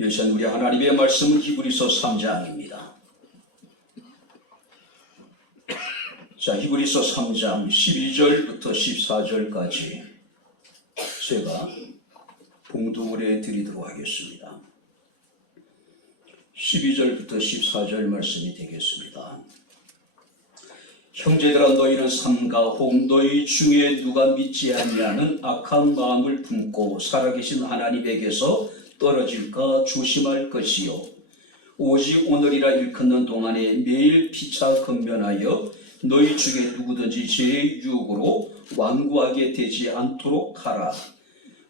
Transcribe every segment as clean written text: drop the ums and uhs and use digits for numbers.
여기서 우리 하나님의 말씀은 히브리서 3장입니다. 자, 히브리서 3장 12절부터 14절까지 제가 봉독을 해드리도록 하겠습니다. 12절부터 14절 말씀이 되겠습니다. 형제들아, 너희는 삼가 혹 너희 중에 누가 믿지 아니하는 악한 마음을 품고 살아계신 하나님에게서 떨어질까 조심할 것이요, 오직 오늘이라 일컫는 동안에 매일 피차 건면하여 너희 중에 누구든지 죄의 유혹으로 완고하게 되지 않도록 하라.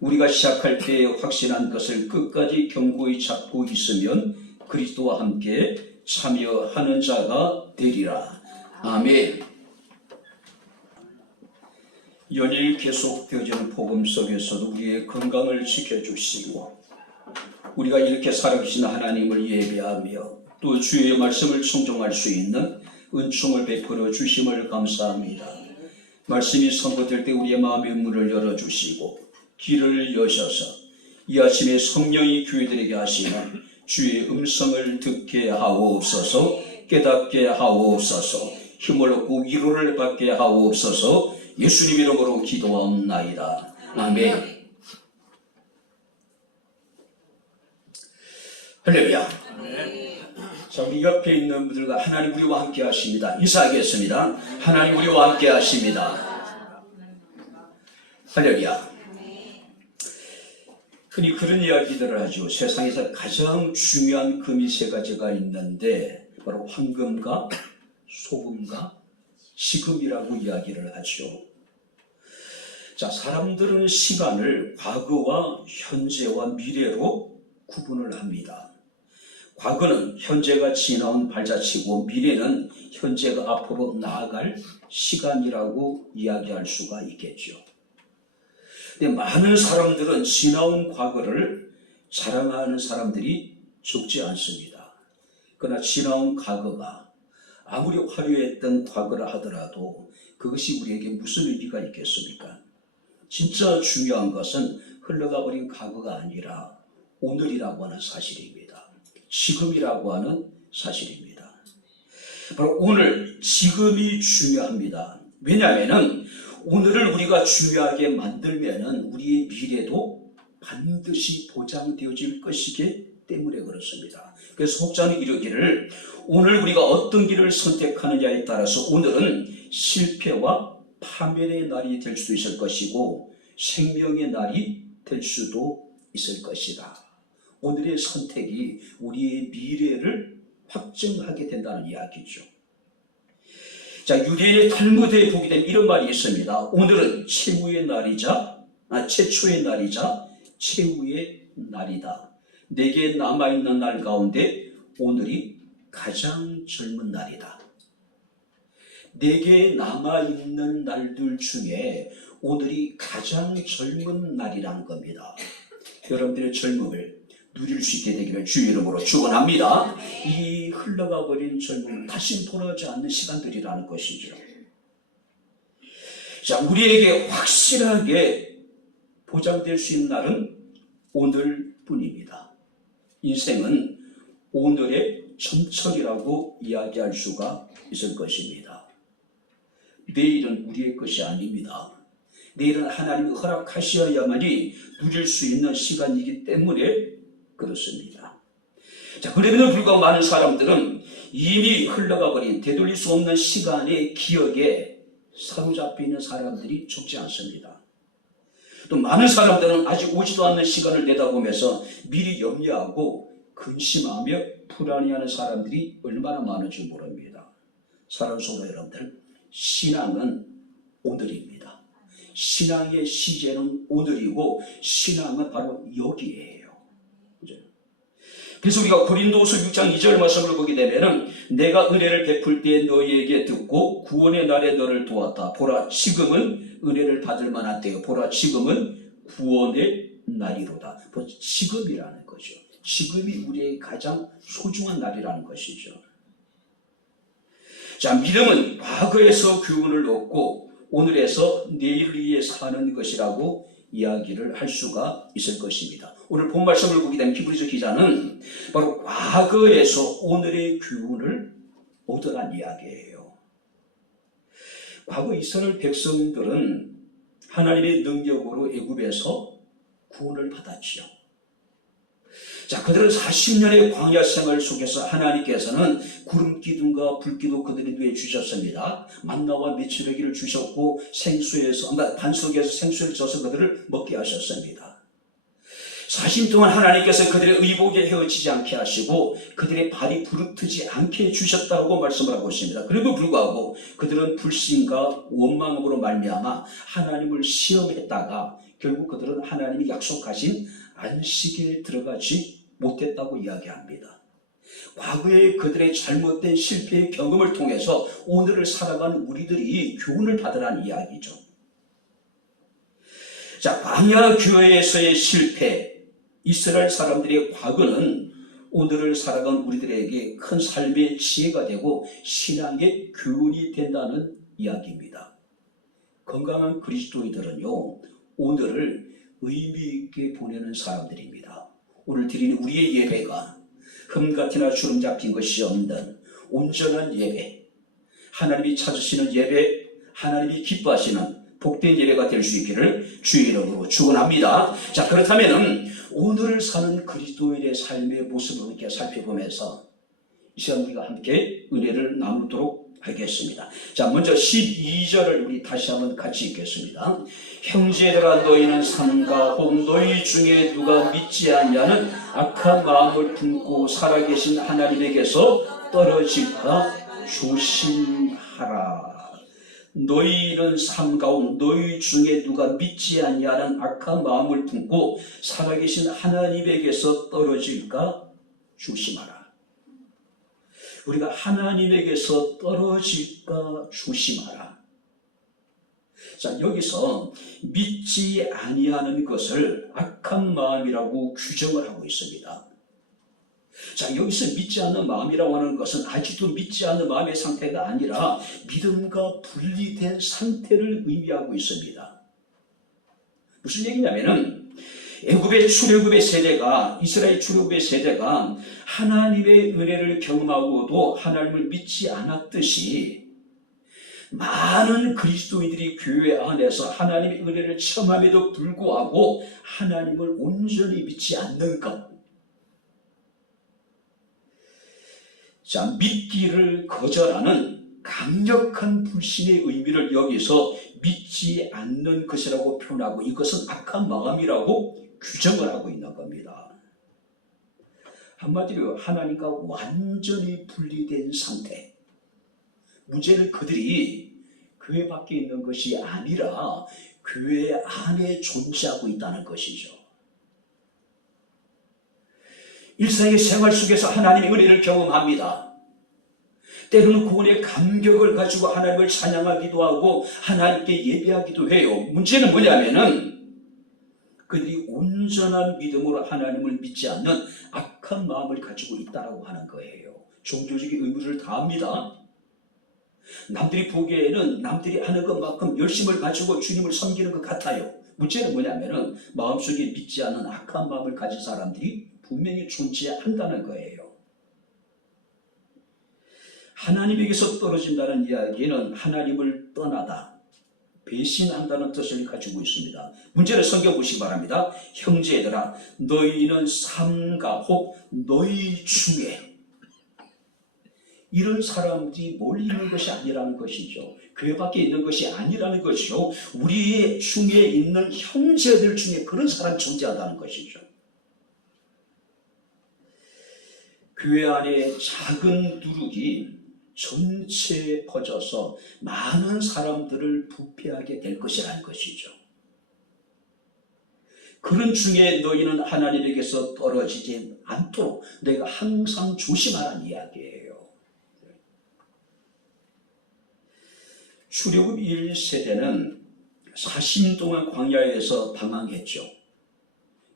우리가 시작할 때에 확신한 것을 끝까지 견고히 잡고 있으면 그리스도와 함께 참여하는 자가 되리라. 아멘. 연일 계속되어지는 복음 속에서도 우리의 건강을 지켜주시고, 우리가 이렇게 살아계신 하나님을 예배하며 또 주의 말씀을 청종할 수 있는 은총을 베풀어 주심을 감사합니다. 말씀이 선포될 때 우리의 마음의 문을 열어주시고 길을 여셔서 이 아침에 성령이 교회들에게 하시는 주의 음성을 듣게 하옵소서, 깨닫게 하옵소서, 힘을 얻고 위로를 받게 하옵소서. 예수님 이름으로 기도하옵나이다. 아멘. 할렐루야. 자, 우리 옆에 있는 분들과 하나님 우리와 함께 하십니다. 인사하겠습니다. 하나님 우리와 함께 하십니다. 할렐루야. 흔히 그런 이야기들을 하죠. 세상에서 가장 중요한 금이 세 가지가 있는데 바로 황금과 소금과 지금이라고 이야기를 하죠. 자, 사람들은 시간을 과거와 현재와 미래로 구분을 합니다. 과거는 현재가 지나온 발자취고 미래는 현재가 앞으로 나아갈 시간이라고 이야기할 수가 있겠죠. 근데 많은 사람들은 지나온 과거를 자랑하는 사람들이 적지 않습니다. 그러나 지나온 과거가 아무리 화려했던 과거라 하더라도 그것이 우리에게 무슨 의미가 있겠습니까? 진짜 중요한 것은 흘러가 버린 과거가 아니라 오늘이라고 하는 사실입니다. 지금이라고 하는 사실입니다. 바로 오늘, 지금이 중요합니다. 왜냐하면 오늘을 우리가 중요하게 만들면 우리의 미래도 반드시 보장되어질 것이기 때문에 그렇습니다. 그래서 속자는 이르기를 오늘 우리가 어떤 길을 선택하느냐에 따라서 오늘은 실패와 파멸의 날이 될 수도 있을 것이고 생명의 날이 될 수도 있을 것이다. 오늘의 선택이 우리의 미래를 확정하게 된다는 이야기죠. 자, 유대인의 탈무드에 보게 되면 이런 말이 있습니다. 오늘은 최후의 날이자 최초의 날이자 최후의 날이다. 내게 남아있는 날 가운데 오늘이 가장 젊은 날이다. 내게 남아있는 날들 중에 오늘이 가장 젊은 날이라는 겁니다. 여러분들의 젊음을 누릴 수 있게 되기를 주의 이름으로 축원합니다. 이 흘러가 버린 젊음은 다시 돌아오지 않는 시간들이라는 것이죠. 자, 우리에게 확실하게 보장될 수 있는 날은 오늘뿐입니다. 인생은 오늘의 점철이라고 이야기할 수가 있을 것입니다. 내일은 우리의 것이 아닙니다. 내일은 하나님이 허락하셔야만이 누릴 수 있는 시간이기 때문에 그렇습니다. 자, 그럼에도 불구하고 많은 사람들은 이미 흘러가 버린 되돌릴 수 없는 시간의 기억에 사로잡혀 있는 사람들이 적지 않습니다. 또 많은 사람들은 아직 오지도 않는 시간을 내다보면서 미리 염려하고 근심하며 불안해하는 사람들이 얼마나 많은지 모릅니다. 사랑하는 성도 여러분들, 신앙은 오늘입니다. 신앙의 시제는 오늘이고 신앙은 바로 여기에요. 그래서 우리가 고린도후서 6장 2절 말씀을 보게 되면은 내가 은혜를 베풀 때 너희에게 듣고 구원의 날에 너를 도왔다. 보라, 지금은 은혜를 받을 만한 때요. 보라, 지금은 구원의 날이로다. 지금이라는 거죠. 지금이 우리의 가장 소중한 날이라는 것이죠. 자, 믿음은 과거에서 교훈을 얻고 오늘에서 내일을 위해 사는 것이라고 이야기를 할 수가 있을 것입니다. 오늘 본 말씀을 보게 되면 히브리서 기자는 바로 과거에서 오늘의 교훈을 얻어난 이야기예요. 과거 이스라엘 백성들은 하나님의 능력으로 애굽에서 구원을 받았지요. 자, 그들은 40년의 광야 생활 속에서 하나님께서는 구름 기둥과 불 기둥 그들의 뒤에 주셨습니다. 만나와 메추라기를 주셨고 반석에서 생수를 줘서 그들을 먹게 하셨습니다. 40년 동안 하나님께서 그들의 의복에 헤어지지 않게 하시고 그들의 발이 부르트지 않게 해주셨다고 말씀을 하고 있습니다. 그래도 불구하고 그들은 불신과 원망으로 말미암아 하나님을 시험했다가 결국 그들은 하나님이 약속하신 안식에 들어가지 못했다고 이야기합니다. 과거의 그들의 잘못된 실패의 경험을 통해서 오늘을 살아가는 우리들이 교훈을 받으라는 이야기죠. 자, 광야 교회에서의 실패, 이스라엘 사람들의 과거는 오늘을 살아가는 우리들에게 큰 삶의 지혜가 되고 신앙의 교훈이 된다는 이야기입니다. 건강한 그리스도인들은요, 오늘을 의미 있게 보내는 사람들입니다. 오늘 드리는 우리의 예배가 흠같이나 주름 잡힌 것이 없는 온전한 예배, 하나님이 찾으시는 예배, 하나님이 기뻐하시는 복된 예배가 될 수 있기를 주의 이름으로 축원합니다. 자, 그렇다면 오늘을 사는 그리스도인의 삶의 모습을 이렇게 살펴보면서 이 시간 우리가 함께 은혜를 나누도록 하겠습니다. 자, 먼저 12절을 우리 다시 한번 같이 읽겠습니다. 형제들아, 너희는 삼가 혹 너희 중에 누가 믿지 않냐는 악한 마음을 품고 살아계신 하나님에게서 떨어질까 조심하라. 너희는 삼가옹 너희 중에 누가 믿지 않냐는 악한 마음을 품고 살아계신 하나님에게서 떨어질까 조심하라. 우리가 하나님에게서 떨어질까 조심하라. 자, 여기서 믿지 아니하는 것을 악한 마음이라고 규정을 하고 있습니다. 자, 여기서 믿지 않는 마음이라고 하는 것은 아직도 믿지 않는 마음의 상태가 아니라 믿음과 분리된 상태를 의미하고 있습니다. 무슨 얘기냐면은 애굽의 출애굽의 세대가, 이스라엘 출애굽의 세대가 하나님의 은혜를 경험하고도 하나님을 믿지 않았듯이 많은 그리스도인들이 교회 안에서 하나님의 은혜를 체험함에도 불구하고 하나님을 온전히 믿지 않는 것. 자, 믿기를 거절하는 강력한 불신의 의미를 여기서 믿지 않는 것이라고 표현하고 이것은 악한 마음이라고 규정을 하고 있는 겁니다. 한마디로 하나님과 완전히 분리된 상태. 문제는 그들이 교회 밖에 있는 것이 아니라 교회 안에 존재하고 있다는 것이죠. 일상의 생활 속에서 하나님의 은혜를 경험합니다. 때로는 구원의 감격을 가지고 하나님을 찬양하기도 하고 하나님께 예배하기도 해요. 문제는 뭐냐면은 그들이 온전한 믿음으로 하나님을 믿지 않는 악한 마음을 가지고 있다고 하는 거예요. 종교적인 의무를 다합니다. 남들이 보기에는 남들이 하는 것만큼 열심을 가지고 주님을 섬기는 것 같아요. 문제는 뭐냐면은 마음속에 믿지 않는 악한 마음을 가진 사람들이 분명히 존재한다는 거예요. 하나님에게서 떨어진다는 이야기는 하나님을 떠나다, 배신한다는 뜻을 가지고 있습니다. 문제는 성경 보시기 바랍니다. 형제들아, 너희는 삼가 혹 너희 중에, 이런 사람들이 몰리는 것이 아니라는 것이죠. 교회 밖에 있는 것이 아니라는 것이죠. 우리 중에 있는 형제들 중에 그런 사람이 존재한다는 것이죠. 교회 안에 작은 누룩이 전체에 퍼져서 많은 사람들을 부패하게 될 것이라는 것이죠. 그런 중에 너희는 하나님에게서 떨어지지 않도록 내가 항상 조심하라는 이야기예요. 출애굽 1세대는 40년 동안 광야에서 방황했죠.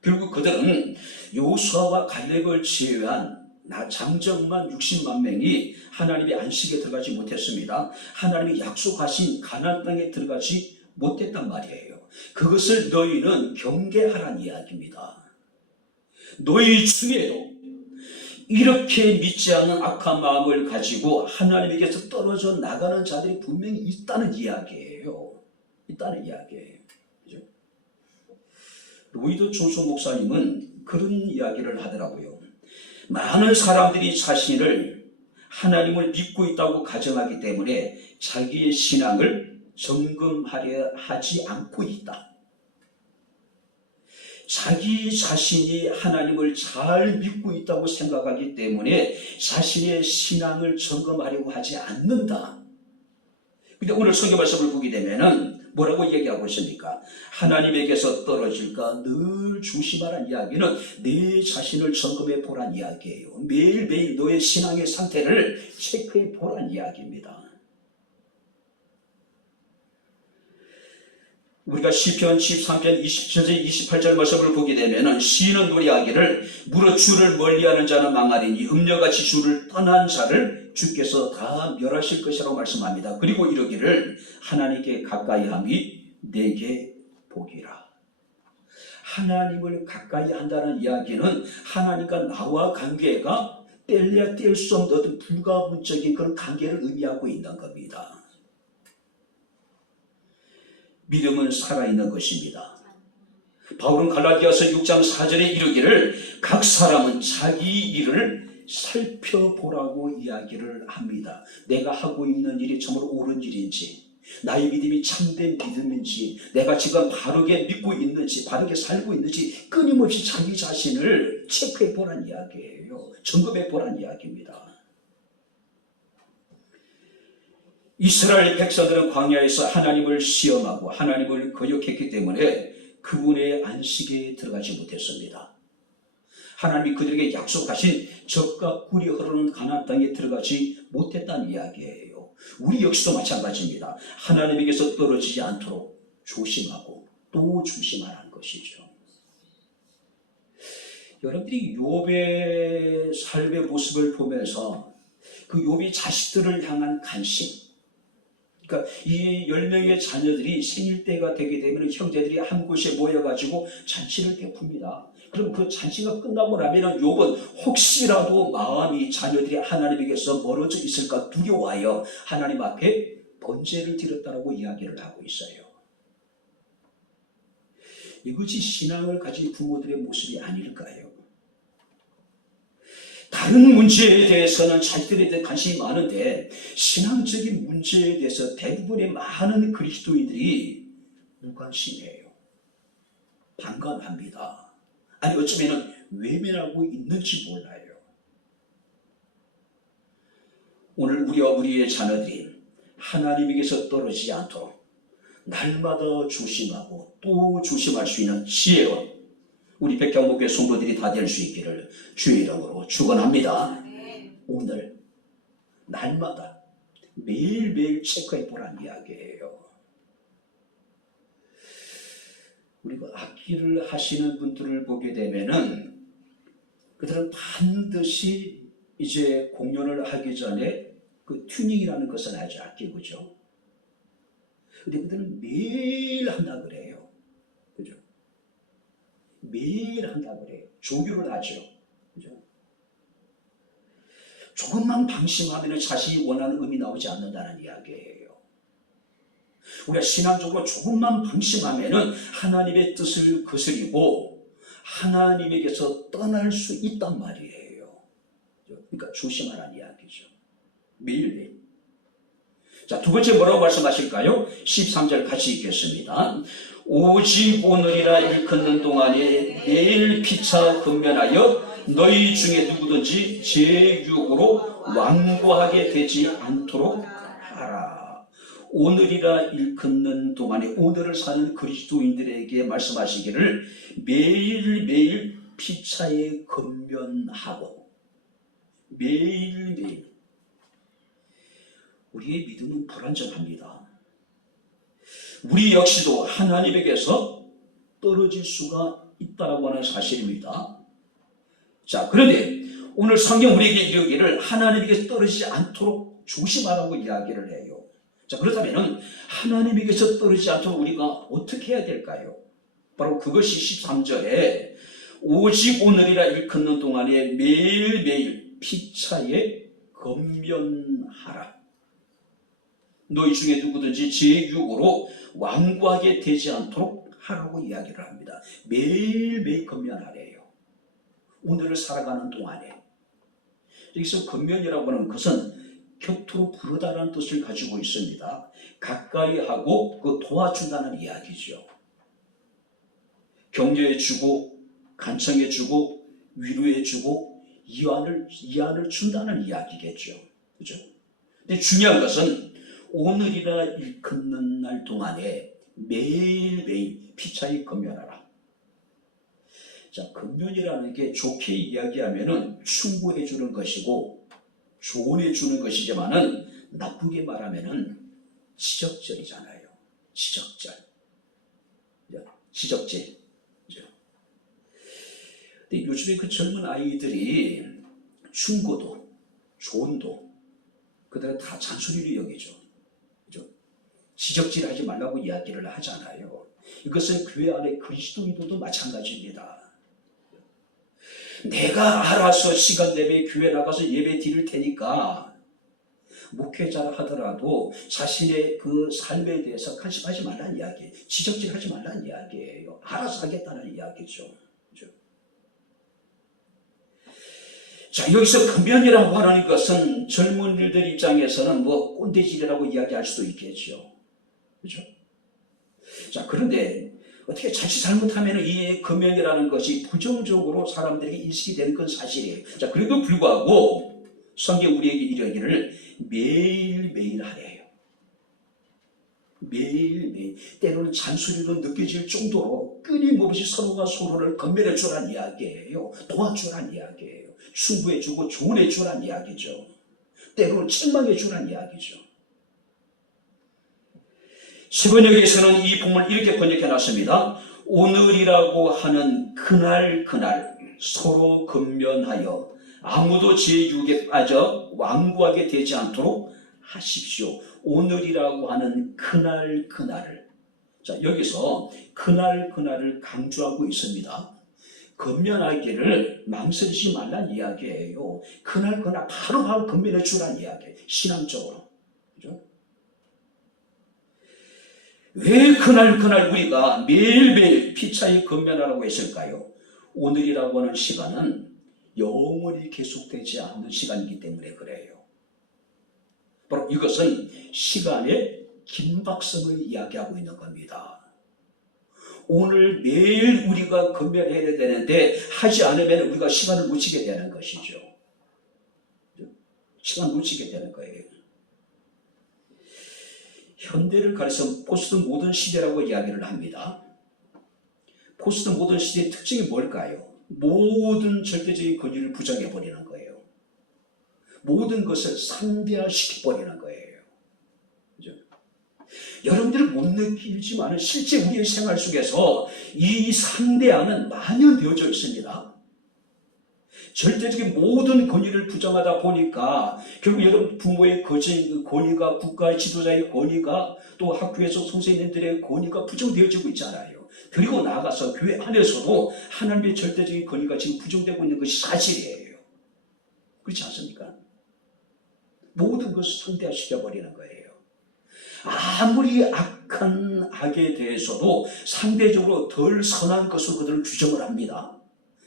결국 그들은 여호수아와 갈렙을 제외한 장정만 60만 명이 하나님의 안식에 들어가지 못했습니다. 하나님이 약속하신 가나안 땅에 들어가지 못했단 말이에요. 그것을 너희는 경계하라는 이야기입니다. 너희 중에도 이렇게 믿지 않는 악한 마음을 가지고 하나님에게서 떨어져 나가는 자들이 분명히 있다는 이야기예요. 있다는 이야기예요. 그죠? 로이드 조소 목사님은 그런 이야기를 하더라고요. 많은 사람들이 자신을 하나님을 믿고 있다고 가정하기 때문에 자기의 신앙을 점검하려 하지 않고 있다. 자기 자신이 하나님을 잘 믿고 있다고 생각하기 때문에 자신의 신앙을 점검하려고 하지 않는다. 근데 오늘 성경 말씀을 보게 되면은 뭐라고 얘기하고 있습니까? 하나님에게서 떨어질까 늘 조심하라는 이야기는 내 자신을 점검해 보란 이야기예요. 매일매일 너의 신앙의 상태를 체크해 보란 이야기입니다. 우리가 시편 13편 27절 28절 말씀을 보게 되면 시인은 노래하기를 무릇 주를 멀리하는 자는 망하리니 음녀같이 주를 떠난 자를 주께서 다 멸하실 것이라고 말씀합니다. 그리고 이러기를 하나님께 가까이함이 내게 복이라. 하나님을 가까이 한다는 이야기는 하나님과 나와 관계가 뗄래야 뗄 수 없는 어떤 불가분적인 그런 관계를 의미하고 있는 겁니다. 믿음은 살아있는 것입니다. 바울은 갈라디아서 6장 4절에 이르기를 각 사람은 자기 일을 살펴보라고 이야기를 합니다. 내가 하고 있는 일이 정말 옳은 일인지, 나의 믿음이 참된 믿음인지, 내가 지금 바르게 믿고 있는지, 바르게 살고 있는지 끊임없이 자기 자신을 체크해 보란 이야기예요. 점검해 보란 이야기입니다. 이스라엘 백성들은 광야에서 하나님을 시험하고 하나님을 거역했기 때문에 그분의 안식에 들어가지 못했습니다. 하나님이 그들에게 약속하신 젖과 꿀이 흐르는 가나안 땅에 들어가지 못했다는 이야기예요. 우리 역시도 마찬가지입니다. 하나님에게서 떨어지지 않도록 조심하고 또 조심하라는 것이죠. 여러분들이 욥의 삶의 모습을 보면서 그 욥의 자식들을 향한 관심, 그러니까 이 10명의 자녀들이 생일 때가 되게 되면 형제들이 한 곳에 모여가지고 잔치를 베풉니다. 그럼 그 잔치가 끝나고 나면 욥은 혹시라도 마음이 자녀들이 하나님에게서 멀어져 있을까 두려워하여 하나님 앞에 번제를 드렸다라고 이야기를 하고 있어요. 이것이 신앙을 가진 부모들의 모습이 아닐까요? 다른 문제에 대해서는 자기들에 대해 관심이 많은데 신앙적인 문제에 대해서 대부분의 많은 그리스도인들이 무관심해요. 반감합니다. 아니 어쩌면 외면하고 있는지 몰라요. 오늘 우리와 우리의 자녀들이 하나님에게서 떨어지지 않도록 날마다 조심하고 또 조심할 수 있는 지혜와 우리 백향목교회 성도들이 다 될 수 있기를 주의 이름으로 축원합니다. 오늘 날마다 매일매일 체크해 보란 이야기예요. 우리가 악기를 하시는 분들을 보게 되면은 그들은 반드시 이제 공연을 하기 전에 그 튜닝이라는 것을 하죠. 악기, 그죠? 근데 그들은 매일 한다 그래요. 그죠? 매일 한다 그래요. 조교를 하죠. 그죠? 조금만 방심하면 자신이 원하는 음이 나오지 않는다는 이야기예요. 우리가 신앙적으로 조금만 방심하면 하나님의 뜻을 거스리고 하나님에게서 떠날 수 있단 말이에요. 그러니까 조심하라는 이야기죠. 매일매일. 자, 두 번째 뭐라고 말씀하실까요? 13절 같이 읽겠습니다. 오직 오늘이라 일컫는 동안에 내일 피차 근면하여 너희 중에 누구든지 제 유혹으로 완고하게 되지 않도록 하라. 오늘이라 일컫는 동안에 오늘을 사는 그리스도인들에게 말씀하시기를 매일매일 피차에 근면하고 매일매일. 우리의 믿음은 불완전합니다. 우리 역시도 하나님에게서 떨어질 수가 있다고 하는 사실입니다. 자, 그런데 오늘 성경 우리에게 이르기를 하나님에게서 떨어지지 않도록 조심하라고 이야기를 해요. 자, 그렇다면 하나님에게서 떨어지지 않도록 우리가 어떻게 해야 될까요? 바로 그것이 13절에 오직 오늘이라 일컫는 동안에 매일매일 피차에 건면하라. 너희 중에 누구든지 제 육으로 완고하게 되지 않도록 하라고 이야기를 합니다. 매일매일 건면하래요. 오늘을 살아가는 동안에. 여기서 건면이라고 하는 것은 곁으로 부르다라는 뜻을 가지고 있습니다. 가까이 하고 도와준다는 이야기죠. 격려해주고 간청해주고 위로해주고 이안을 준다는 이야기겠죠. 그죠? 근데 중요한 것은 오늘이라 일컫는 날 동안에 매일매일 피차에 건면하라. 자, 건면이라는 게 좋게 이야기하면은 충고해주는 것이고 조언해주는 것이지만은 나쁘게 말하면은 지적절이잖아요. 지적절. 지적질. 근데 요즘에 그 젊은 아이들이 충고도, 조언도, 그들은 다 잔소리로 여기죠. 그죠? 지적질하지 말라고 이야기를 하잖아요. 이것은 교회 안에 그리스도인들도 마찬가지입니다. 내가 알아서 시간 내에 교회 나가서 예배 드릴 테니까 목회자라 하더라도 자신의 그 삶에 대해서 간섭하지 말라는 이야기예요. 지적질하지 말라는 이야기예요. 알아서 하겠다는 이야기죠. 그죠? 자, 여기서 금연이라고 하는 것은 젊은이들 입장에서는 뭐 꼰대질이라고 이야기할 수도 있겠죠. 그죠? 자, 그런데 어떻게 자칫 잘못하면 이 금연이라는 것이 부정적으로 사람들에게 인식이 되는 건 사실이에요. 자, 그래도 불구하고 성경 우리에게 이르기를 매일매일 하래요. 매일매일. 때로는 잔소리로 느껴질 정도로 끊임없이 서로가 서로를 건면해 주란 이야기예요. 도와주란 이야기예요. 충고해 주고 조언해 주란 이야기죠. 때로는 책망해 주란 이야기죠. 세번역에서는 이 본문을 이렇게 번역해 놨습니다. 오늘이라고 하는 그날 서로 건면하여 아무도 제 유혹에 빠져 완고하게 되지 않도록 하십시오. 오늘이라고 하는 그날을. 자, 여기서 그날을 강조하고 있습니다. 건면하기를 망설이지 말란 이야기예요. 그날 바로 건면해 주란 이야기예요. 신앙적으로. 그죠? 왜 그날 우리가 매일매일 피차에 건면하라고 했을까요? 오늘이라고 하는 시간은 영원히 계속되지 않는 시간이기 때문에 그래요. 바로 이것은 시간의 긴박성을 이야기하고 있는 겁니다. 오늘 매일 우리가 건면해야 되는데 하지 않으면 우리가 시간을 놓치게 되는 것이죠. 시간 놓치게 되는 거예요. 현대를 가리켜 포스트 모던 시대라고 이야기를 합니다. 포스트 모던 시대의 특징이 뭘까요? 모든 절대적인 권위를 부정해버리는 거예요. 모든 것을 상대화시켜버리는 거예요. 그죠? 여러분들은 못 느끼지만 실제 우리의 생활 속에서 이 상대화는 만연되어져 있습니다. 절대적인 모든 권위를 부정하다 보니까 결국 여러분 부모의 권위가, 국가의 지도자의 권위가, 또 학교에서 선생님들의 권위가 부정되어지고 있잖아요. 그리고 나아가서 교회 안에서도 하나님의 절대적인 권위가 지금 부정되고 있는 것이 사실이에요. 그렇지 않습니까? 모든 것을 상대화시켜버리는 거예요. 아무리 악한 악에 대해서도 상대적으로 덜 선한 것으로 그들을 규정을 합니다.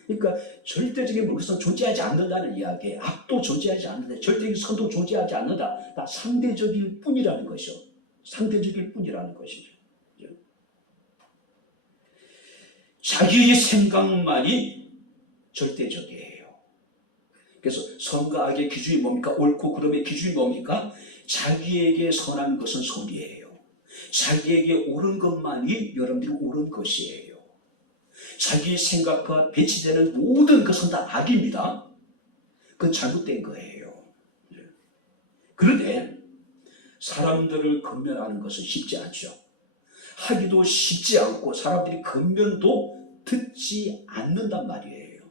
그러니까 절대적인 것은 존재하지 않는다는 이야기예요. 악도 존재하지 않는다. 절대적인 선도 존재하지 않는다. 다 상대적일 뿐이라는 것이죠. 상대적일 뿐이라는 것이죠. 자기의 생각만이 절대적이에요. 그래서 선과 악의 기준이 뭡니까? 옳고 그름의 기준이 뭡니까? 자기에게 선한 것은 선이에요. 자기에게 옳은 것만이 여러분들이 옳은 것이에요. 자기 생각과 배치되는 모든 것은 다 악입니다. 그건 잘못된 거예요. 그런데 사람들을 건면하는 것은 쉽지 않죠. 하기도 쉽지 않고 사람들이 건면도 듣지 않는단 말이에요.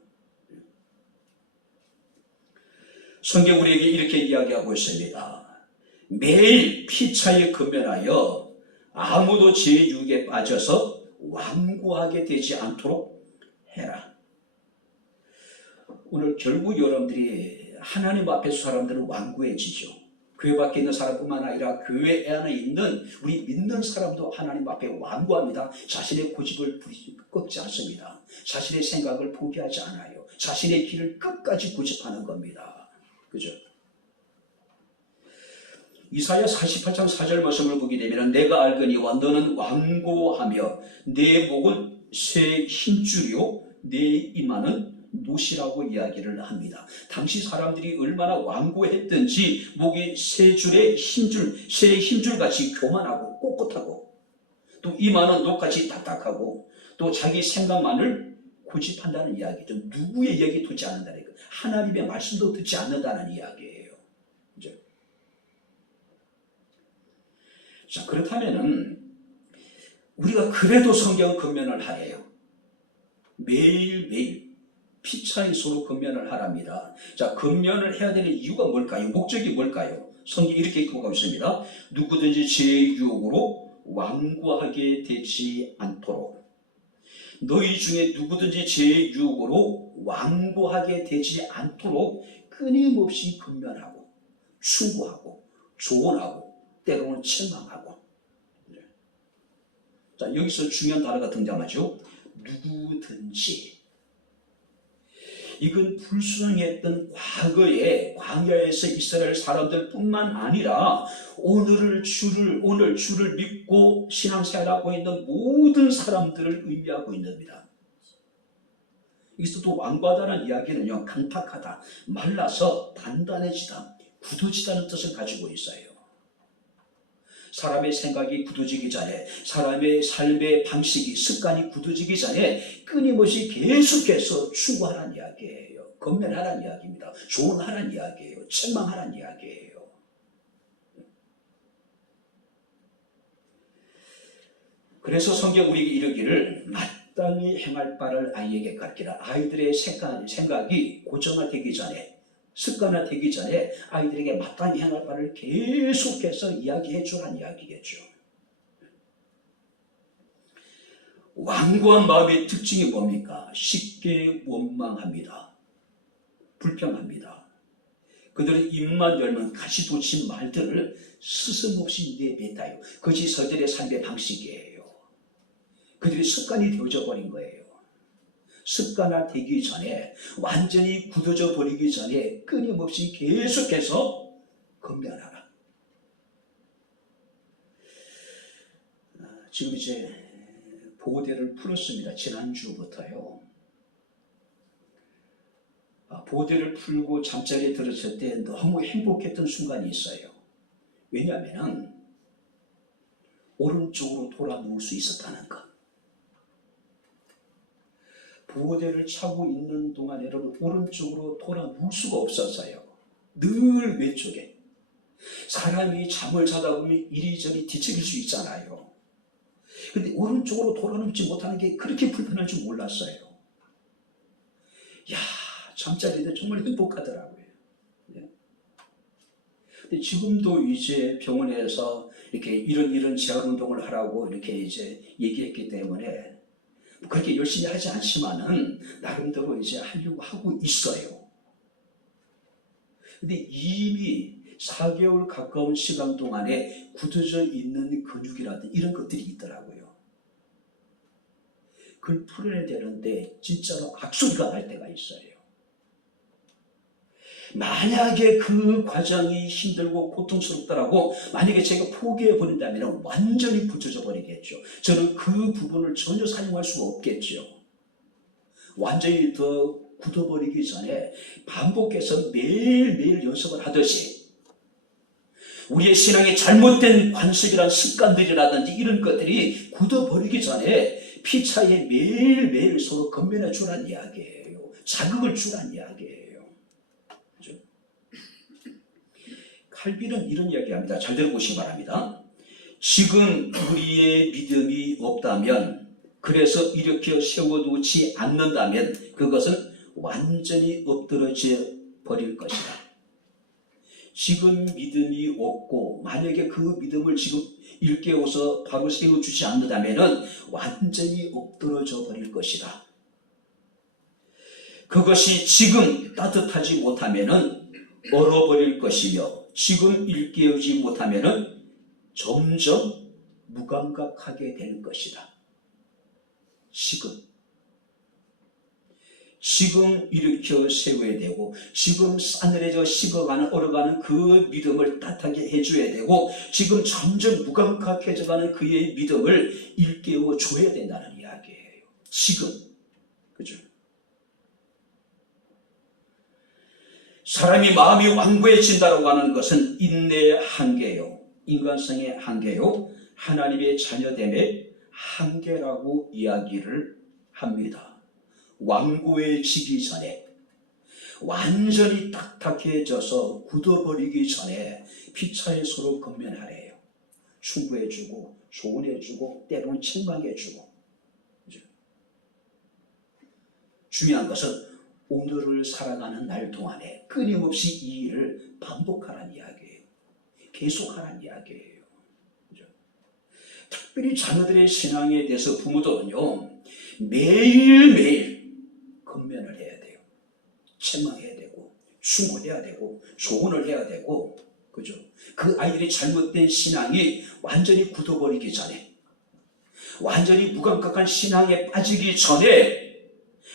성경 우리에게 이렇게 이야기하고 있습니다. 매일 피차에 근면하여 아무도 제 유혹에 빠져서 완고하게 되지 않도록 해라. 오늘 결국 여러분들이 하나님 앞에서 사람들은 완고해지죠. 교회 밖에 있는 사람뿐만 아니라 교회 안에 있는 우리 믿는 사람도 하나님 앞에 완고합니다. 자신의 고집을 꺾지 않습니다. 자신의 생각을 포기하지 않아요. 자신의 길을 끝까지 고집하는 겁니다. 그죠? 이사야 48장 4절 말씀을 보게 되면 내가 알거니와 너는 완고하며 내 목은 새 힘줄이요 내 이마는 노시라고 이야기를 합니다. 당시 사람들이 얼마나 완고했든지 목이 새 힘줄같이 교만하고 꼿꼿하고 또 이마는 녹같이 딱딱하고 또 자기 생각만을 고집한다는 이야기죠. 누구의 얘기 듣지 않는다는 거, 하나님의 말씀도 듣지 않는다는 이야기예요. 그죠? 자, 그렇다면은 우리가 그래도 성경 근면을 하래요. 매일매일 피차에 서로 근면을 하랍니다. 자, 근면을 해야 되는 이유가 뭘까요? 목적이 뭘까요? 성경이 이렇게 기록하고 있습니다. 누구든지 제 유혹으로 완고하게 되지 않도록. 너희 중에 누구든지 제 유혹으로 완고하게 되지 않도록 끊임없이 근면하고 충고하고 조언하고 때로는 책망하고. 자, 여기서 중요한 단어가 등장하죠. 누구든지. 이건 불순응했던 과거의 광야에서 이스라엘 사람들뿐만 아니라 오늘 주를 믿고 신앙생활하고 있는 모든 사람들을 의미하고 있는 겁니다. 여기서 또 완고하다는 이야기는요, 강팍하다, 말라서 단단해지다, 굳어지다는 뜻을 가지고 있어요. 사람의 생각이 굳어지기 전에, 사람의 삶의 방식이, 습관이 굳어지기 전에 끊임없이 계속해서 충고하라는 이야기예요. 권면하라는 이야기입니다. 조언하라는 이야기예요. 책망하라는 이야기예요. 그래서 성경 우리에게 이르기를 마땅히 행할 바를 아이에게 가르치라. 아이들의 생각이 고정화되기 전에, 습관화되기 전에 아이들에게 마땅히 행할 바를 계속해서 이야기해 주라는 이야기겠죠. 완고한 마음의 특징이 뭡니까? 쉽게 원망합니다. 불평합니다. 그들은 입만 열면 가시 돋친 말들을 스승없이 내뱉어요. 그것이 저들의 삶의 방식이에요. 그들의 습관이 되어져 버린 거예요. 습관화되기 전에, 완전히 굳어져 버리기 전에 끊임없이 계속해서 권면하라. 지금 이제 보호대를 풀었습니다. 지난주부터요. 보호대를 풀고 잠자리에 들었을 때 너무 행복했던 순간이 있어요. 왜냐하면 오른쪽으로 돌아 누울 수 있었다는 것. 보호대를 차고 있는 동안 여러분 오른쪽으로 돌아 누울 수가 없었어요. 늘 왼쪽에. 사람이 잠을 자다 보면 이리저리 뒤척일 수 있잖아요. 근데 오른쪽으로 돌아 눕지 못하는 게 그렇게 불편할 줄 몰랐어요. 야, 잠자리도 정말 행복하더라고요. 근데 지금도 이제 병원에서 이렇게 이런 재활 운동을 하라고 이렇게 이제 얘기했기 때문에 그렇게 열심히 하지 않지만은 나름대로 이제 하려고 하고 있어요. 근데 이미 4개월 가까운 시간 동안에 굳어져 있는 근육이라든지 이런 것들이 있더라고요. 그걸 풀어내야 되는데 진짜로 악소리가 날 때가 있어요. 만약에 그 과정이 힘들고 고통스럽더라고 만약에 제가 포기해버린다면 완전히 굳어져 버리겠죠. 저는 그 부분을 전혀 사용할 수가 없겠죠. 완전히 더 굳어버리기 전에 반복해서 매일매일 연습을 하듯이 우리의 신앙의 잘못된 관습이란 습관들이라든지 이런 것들이 굳어버리기 전에 피차에 매일매일 서로 건면해 주라는 이야기예요. 자극을 주라는 이야기예요. 칼빈은 이런 이야기합니다. 잘 들어보시기 바랍니다. 지금 우리의 믿음이 없다면, 그래서 일으켜 세워두지 않는다면 그것은 완전히 엎드러져 버릴 것이다. 지금 믿음이 없고 만약에 그 믿음을 지금 일깨워서 바로 세워주지 않는다면 완전히 엎드러져 버릴 것이다. 그것이 지금 따뜻하지 못하면 얼어버릴 것이며 지금 일깨우지 못하면 점점 무감각하게 될 것이다. 지금 일으켜 세워야 되고 지금 싸늘해져 식어가는 얼어가는 그 믿음을 따뜻하게 해줘야 되고 지금 점점 무감각해져가는 그의 믿음을 일깨워 줘야 된다는 이야기예요. 지금. 그죠? 사람이 마음이 완고해진다고 하는 것은 인내의 한계요, 인간성의 한계요, 하나님의 자녀됨의 한계라고 이야기를 합니다. 완고해지기 전에, 완전히 딱딱해져서 굳어버리기 전에 피차에 서로 건면하래요. 충고해주고 조언해주고 때로는 책망해주고. 중요한 것은 오늘을 살아가는 날 동안에 끊임없이 이 일을 반복하라는 이야기예요. 계속하라는 이야기예요. 그죠? 특별히 자녀들의 신앙에 대해서 부모들은요, 매일매일 건면을 해야 돼요. 책망해야 되고, 충고해야 되고, 조언을 해야 되고, 그죠? 그 아이들의 잘못된 신앙이 완전히 굳어버리기 전에, 완전히 무감각한 신앙에 빠지기 전에,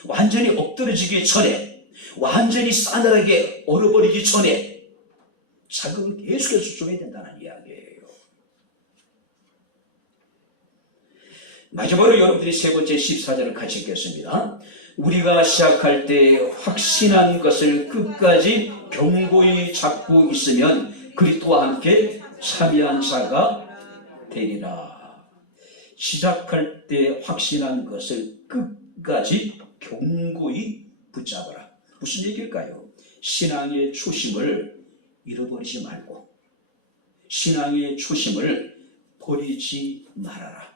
완전히 엎드러지기 전에, 완전히 싸늘하게 얼어버리기 전에 자극을 계속해서 줘야 된다는 이야기예요. 마지막으로 여러분들이 세 번째 14절을 같이 읽겠습니다. 우리가 시작할 때 확신한 것을 끝까지 견고히 잡고 있으면 그리스도와 함께 참여한 자가 되리라. 시작할 때 확신한 것을 끝까지 견고히 붙잡아라. 무슨 얘기일까요? 신앙의 초심을 잃어버리지 말고 신앙의 초심을 버리지 말아라.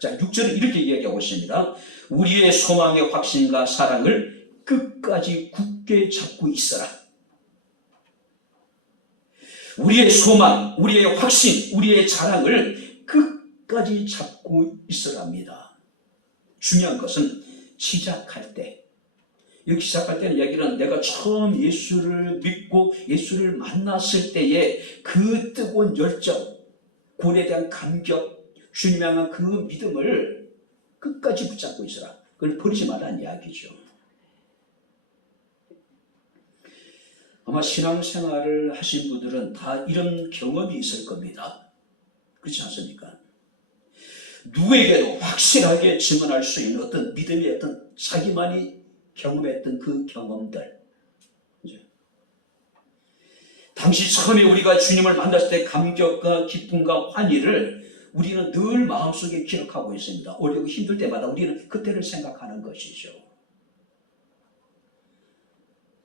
자, 6절은 이렇게 이야기하고 있습니다. 우리의 소망의 확신과 사랑을 끝까지 굳게 잡고 있어라. 우리의 소망, 우리의 확신, 우리의 자랑을 끝까지 잡고 있어랍니다. 중요한 것은 시작할 때, 여기 시작할 때는 이야기는 내가 처음 예수를 믿고 예수를 만났을 때의 그 뜨거운 열정, 구원에 대한 감격, 주님에 향한 그 믿음을 끝까지 붙잡고 있어라. 그걸 버리지 말라는 이야기죠. 아마 신앙생활을 하신 분들은 다 이런 경험이 있을 겁니다. 그렇지 않습니까? 누구에게도 확실하게 증언할 수 있는 어떤 믿음의 어떤 자기만이 경험했던 그 경험들. 그죠? 당시 처음에 우리가 주님을 만났을 때 감격과 기쁨과 환희를 우리는 늘 마음속에 기억하고 있습니다. 어렵고 힘들 때마다 우리는 그때를 생각하는 것이죠.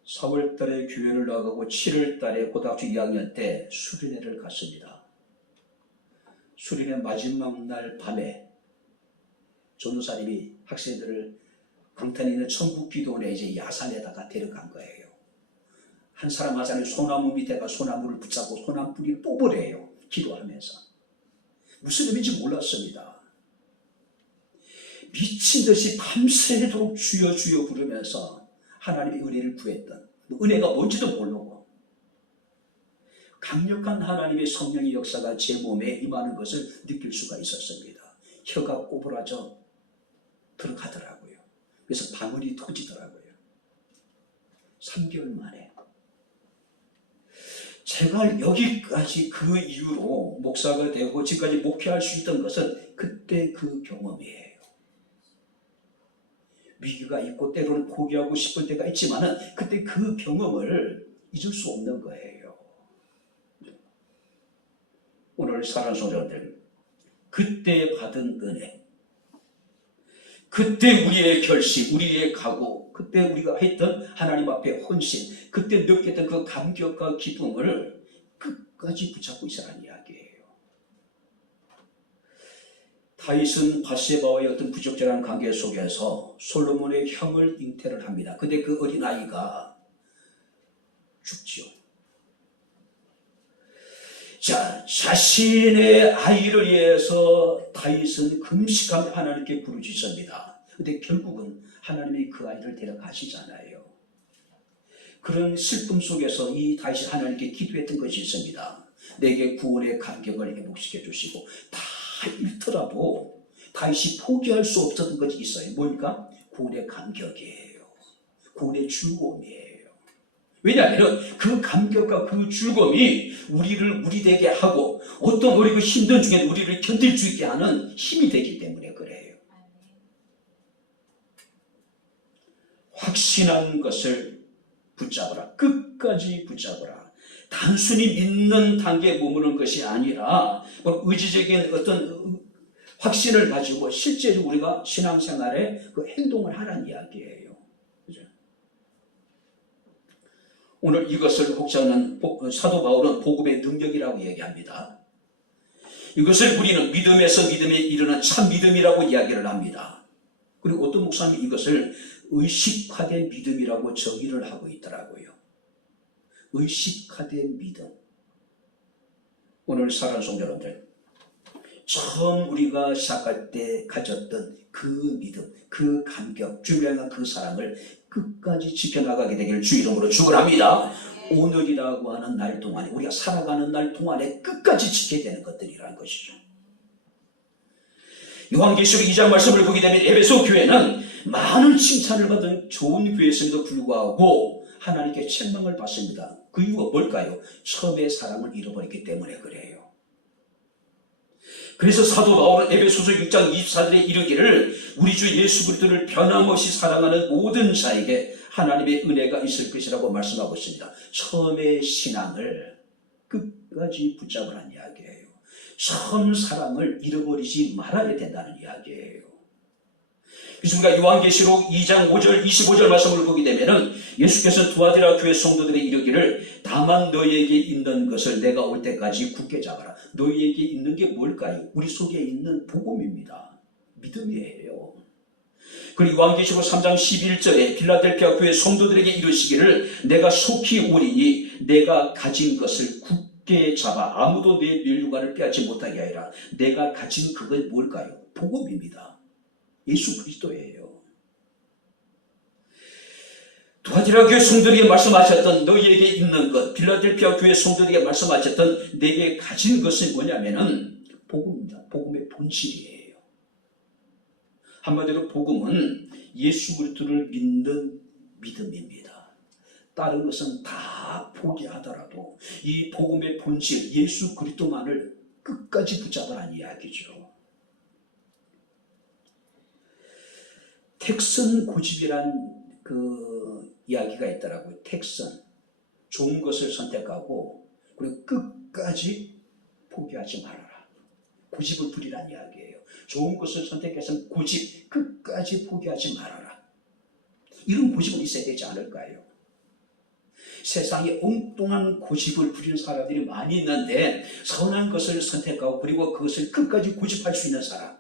4월 달에 교회를 나가고 7월 달에 고등학교 2학년 때 수련회를 갔습니다. 수련회 마지막 날 밤에 전도사님이 학생들을 강탄에 있는 천국기도원에 이제 야산에다가 데려간 거예요. 한 사람 한 사람이 소나무 밑에가 소나무를 붙잡고 소나무 뿌리를 뽑으래요. 기도하면서. 무슨 의미인지 몰랐습니다. 미친 듯이 밤새도록 주여 주여 부르면서 하나님의 은혜를 구했던, 은혜가 뭔지도 모르고 강력한 하나님의 성령의 역사가 제 몸에 임하는 것을 느낄 수가 있었습니다. 혀가 꼬부라져 들어가더라고요. 그래서 방울이 터지더라고요. 3개월 만에. 제가 여기까지 그 이후로 목사가 되고 지금까지 목회할 수 있던 것은 그때 그 경험이에요. 위기가 있고 때로는 포기하고 싶을 때가 있지만 그때 그 경험을 잊을 수 없는 거예요. 오늘 사랑하는 성도들, 그때 받은 은혜, 그때 우리의 결심, 우리의 각오, 그때 우리가 했던 하나님 앞에 헌신, 그때 느꼈던 그 감격과 기쁨을 끝까지 붙잡고 있으라는 이야기예요. 다윗은 밧세바와의 어떤 부적절한 관계 속에서 솔로몬의 형을 잉태를 합니다. 근데 그 어린아이가 죽지요. 자, 자신의 아이를 위해서 다윗은 금식하며 하나님께 부르짖습니다. 근데 결국은 하나님이 그 아이를 데려가시잖아요. 그런 슬픔 속에서 이 다윗이 하나님께 기도했던 것이 있습니다. 내게 구원의 감격을 회복시켜 주시고, 다 잃더라도 다윗이 포기할 수 없었던 것이 있어요. 뭡니까? 구원의 감격이에요. 구원의 즐거움이에요. 왜냐하면 그 감격과 그 즐거움이 우리를 우리되게 하고, 어떤 우리 그 힘든 중에 우리를 견딜 수 있게 하는 힘이 되기 때문에 그래요. 확신한 것을 붙잡으라. 끝까지 붙잡으라. 단순히 믿는 단계에 머무는 것이 아니라 의지적인 어떤 확신을 가지고 실제로 우리가 신앙생활에 그 행동을 하라는 이야기예요. 그죠? 오늘 이것을 혹자는 사도 바울은 복음의 능력이라고 얘기합니다. 이것을 우리는 믿음에서 믿음에 이르는 참 믿음이라고 이야기를 합니다. 그리고 어떤 목사님이 이것을 의식화된 믿음이라고 정의를 하고 있더라고요. 의식화된 믿음. 오늘 사랑하는 성도 여러분들, 처음 우리가 시작할 때 가졌던 그 믿음, 그 감격, 주를 향한 그 사랑을 끝까지 지켜나가게 되기를 주 이름으로 축원합니다. 오늘이라고 하는 날 동안에, 우리가 살아가는 날 동안에 끝까지 지켜야 되는 것들이라는 것이죠. 요한계시록 2장 말씀을 보게 되면 에베소 교회는 많은 칭찬을 받은 좋은 교회였음에도 불구하고 하나님께 책망을 받습니다. 그 이유가 뭘까요? 처음의 사랑을 잃어버렸기 때문에 그래요. 그래서 사도 바울은 에베소서 6장 24절에 이르기를 우리 주 예수 그리스도를 변함없이 사랑하는 모든 자에게 하나님의 은혜가 있을 것이라고 말씀하고 있습니다. 처음의 신앙을 끝까지 붙잡으라는 이야기예요. 처음 사랑을 잃어버리지 말아야 된다는 이야기예요. 그래서 우리가 요한계시록 2장 5절 25절 말씀을 보게 되면은 예수께서 두아디라 교회 성도들에 이르기를 다만 너희에게 있는 것을 내가 올 때까지 굳게 잡아라. 너희에게 있는 게 뭘까요? 우리 속에 있는 복음입니다. 믿음이에요. 그리고 요한계시록 3장 11절에 빌라델피아 교회 성도들에게 이르시기를 내가 속히 오리니 내가 가진 것을 굳게 잡아 아무도 내 멸류관을 빼앗지 못하게 하리라. 내가 가진 그건 뭘까요? 복음입니다. 예수 그리스도예요. 두아디라 교회 성도들에게 말씀하셨던 너희에게 있는 것, 빌라델피아 교회 성도들에게 말씀하셨던 내게 가진 것은 뭐냐면은 복음입니다. 복음의 본질이에요. 한마디로 복음은 예수 그리스도를 믿는 믿음입니다. 다른 것은 다 포기하더라도 이 복음의 본질 예수 그리스도만을 끝까지 붙잡으라는 이야기죠. 택선 고집이란 그 이야기가 있더라고요. 택선. 좋은 것을 선택하고 그리고 끝까지 포기하지 말아라. 고집을 부리란 이야기예요. 좋은 것을 선택해서 고집, 끝까지 포기하지 말아라. 이런 고집은 있어야 되지 않을까요? 세상에 엉뚱한 고집을 부리는 사람들이 많이 있는데 선한 것을 선택하고 그리고 그것을 끝까지 고집할 수 있는 사람,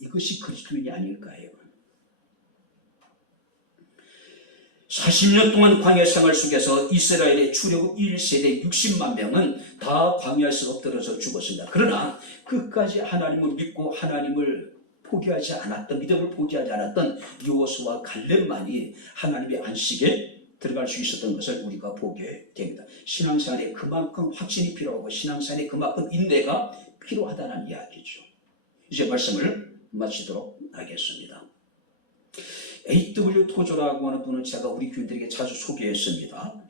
이것이 그리스도인이 아닐까요? 40년 동안 광야 생활 속에서 이스라엘의 출애굽 1세대 60만 명은 다 광야에서 엎드려서 죽었습니다. 그러나 끝까지 하나님을 믿고 하나님을 포기하지 않았던, 믿음을 포기하지 않았던 여호수아와 갈렙만이 하나님의 안식에 들어갈 수 있었던 것을 우리가 보게 됩니다. 신앙생활에 그만큼 확신이 필요하고 신앙생활에 그만큼 인내가 필요하다는 이야기죠. 이제 말씀을 마치도록 하겠습니다. A.W. 토저라고 하는 분은 제가 우리 교인들에게 자주 소개했습니다.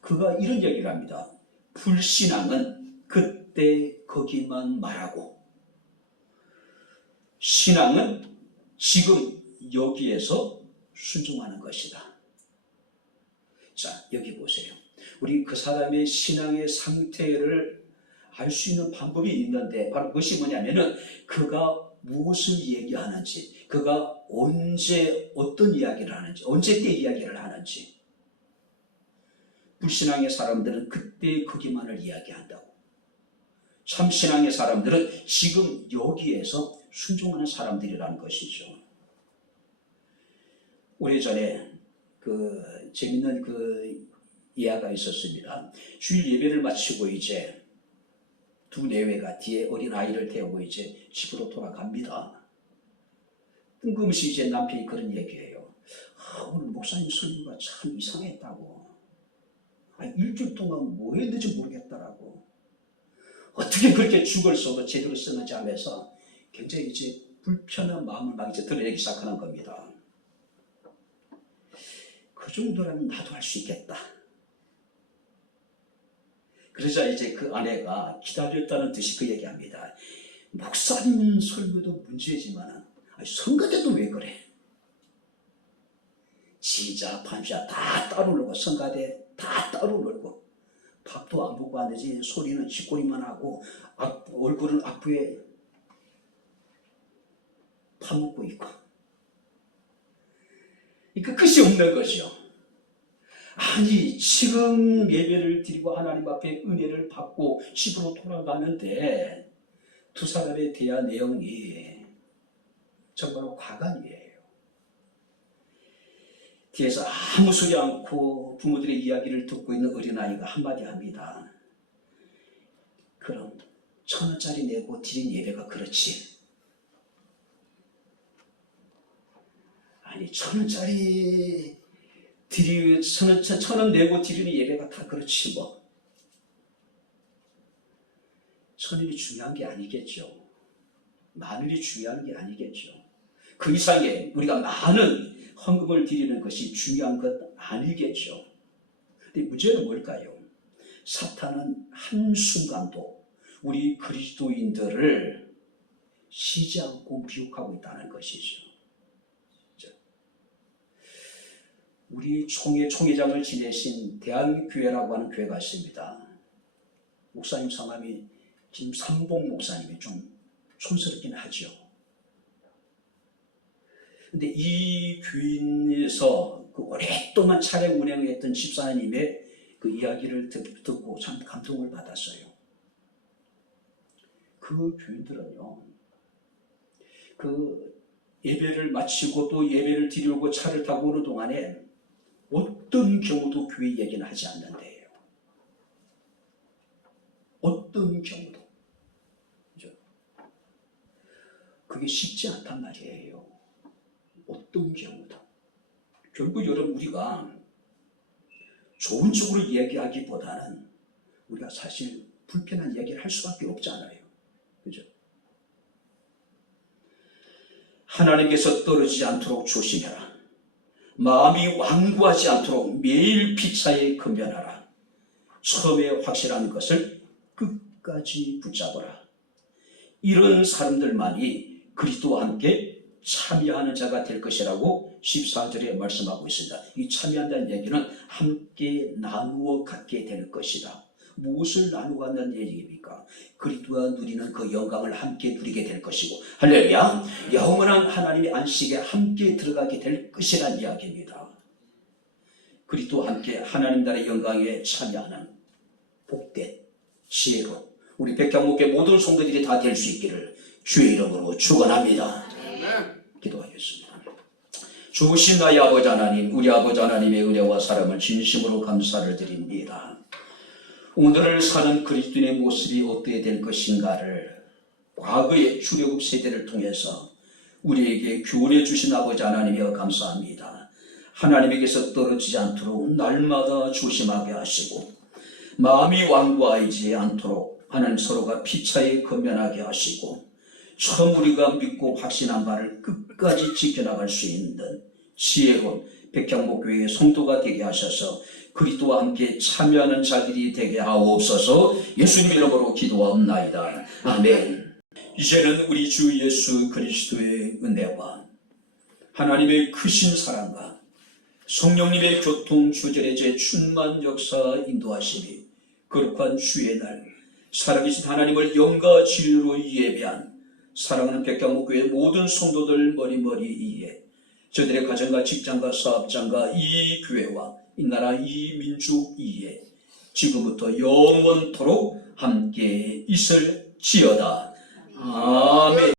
그가 이런 얘기를 합니다. 불신앙은 그때 거기만 말하고 신앙은 지금 여기에서 순종하는 것이다. 자, 여기 보세요. 우리 그 사람의 신앙의 상태를 알 수 있는 방법이 있는데 바로 그것이 뭐냐면은 그가 무엇을 얘기하는지, 그가 언제 어떤 이야기를 하는지, 언제 때 이야기를 하는지. 불신앙의 사람들은 그때 거기만을 이야기한다고. 참신앙의 사람들은 지금 여기에서 순종하는 사람들이라는 것이죠. 오래전에 재밌는 예화가 있었습니다. 주일 예배를 마치고 이제 두 내외가 뒤에 어린 아이를 태우고 이제 집으로 돌아갑니다. 뜬금없이 이제 남편이 그런 얘기해요. 오늘 목사님 설교가 참 이상했다고. 일주일 동안 뭐 했는지 모르겠다라고. 어떻게 그렇게 죽을 써도 제대로 쓰는지 하면서 굉장히 이제 불편한 마음을 막 이제 드러내기 시작하는 겁니다. 그 정도라면 나도 할 수 있겠다. 그러자 이제 그 아내가 기다렸다는 듯이 그 얘기합니다. 목사님 설교도 문제지만 성가 때도 왜 그래? 지자, 판시아 다 따로 놀고 성가대 다 따로 놀고 밥도 안 먹고 안 되지. 소리는 쥐꼬리만 하고 얼굴은 악부에 파묻고 있고. 그러니까 끝이 없는 거죠. 아니 지금 예배를 드리고 하나님 앞에 은혜를 받고 집으로 돌아가는데 두 사람의 대화 내용이 정말로 과간이에요. 뒤에서 아무 소리 않고 부모들의 이야기를 듣고 있는 어린아이가 한마디 합니다. 그럼 1,000원짜리 내고 드린 예배가 그렇지. 아니 1,000원짜리 1,000원 내고 드리는 예배가 다 그렇지 뭐. 1,000원이 중요한 게 아니겠죠. 마늘이 중요한 게 아니겠죠. 그 이상의 우리가 많은 헌금을 드리는 것이 중요한 것 아니겠죠. 근데 문제는 뭘까요? 사탄은 한순간도 우리 그리스도인들을 쉬지 않고 미혹하고 있다는 것이죠. 우리 총회장을 지내신 대한교회라고 하는 교회가 있습니다. 목사님 성함이 김삼봉 목사님이 좀 촌스럽긴 하죠. 근데 이 교인에서 그 오랫동안 차례 운영했던 집사님의 그 이야기를 듣고 참 감동을 받았어요. 그 교인들은요, 그 예배를 마치고 또 예배를 드리려고 차를 타고 오는 동안에 어떤 경우도 교회 얘기는 하지 않는데요. 어떤 경우도. 그죠? 그게 쉽지 않단 말이에요. 어떤 경우도. 결국 여러분 우리가 좋은 쪽으로 얘기하기보다는 우리가 사실 불편한 얘기를 할 수밖에 없잖아요. 그죠? 하나님께서 떨어지지 않도록 조심해라. 마음이 완고하지 않도록 매일 피차에 근면하라. 처음에 확실한 것을 끝까지 붙잡아라. 이런 사람들만이 그리스도와 함께 참여하는 자가 될 것이라고 14절에 말씀하고 있습니다. 이 참여한다는 얘기는 함께 나누어 갖게 될 것이다. 무엇을 나누어 갖는 얘기입니까? 그리스도가 누리는 그 영광을 함께 누리게 될 것이고, 할렐루야, 영원한 하나님의 안식에 함께 들어가게 될 것이란 이야기입니다. 그리스도와 함께 하나님 나라의 영광에 참여하는 복된 지혜로운 우리 백향목회 모든 성도들이 다 될 수 있기를 주의 이름으로 축원합니다. 기도하겠습니다. 주신 나의 아버지 하나님, 우리 아버지 하나님의 은혜와 사랑을 진심으로 감사를 드립니다. 오늘을 사는 그리스도인의 모습이 어떻게 될 것인가를 과거의 출애굽 세대를 통해서 우리에게 교훈해 주신 아버지 하나님이여 감사합니다. 하나님에게서 떨어지지 않도록 날마다 조심하게 하시고 마음이 완고하지 않도록 하나님 서로가 피차에 건면하게 하시고 처음 우리가 믿고 확신한 바를 끝까지 지켜나갈 수 있는 지혜로운 백향목교회의 성도가 되게 하셔서 그리스도와 함께 참여하는 자들이 되게 하옵소서. 예수님 이름으로 기도하옵나이다. 아멘. 이제는 우리 주 예수 그리스도의 은혜와 하나님의 크신 사랑과 성령님의 교통주절의 충만 역사 인도하심이 거룩한 주의 날 살아계신 하나님을 영과 진리로 예배한 사랑하는 백향목교회 모든 성도들 머리머리 위에 저들의 가정과 직장과 사업장과 이 교회와 이 나라 이 민족 위에 지금부터 영원토록 함께 있을지어다. 아멘.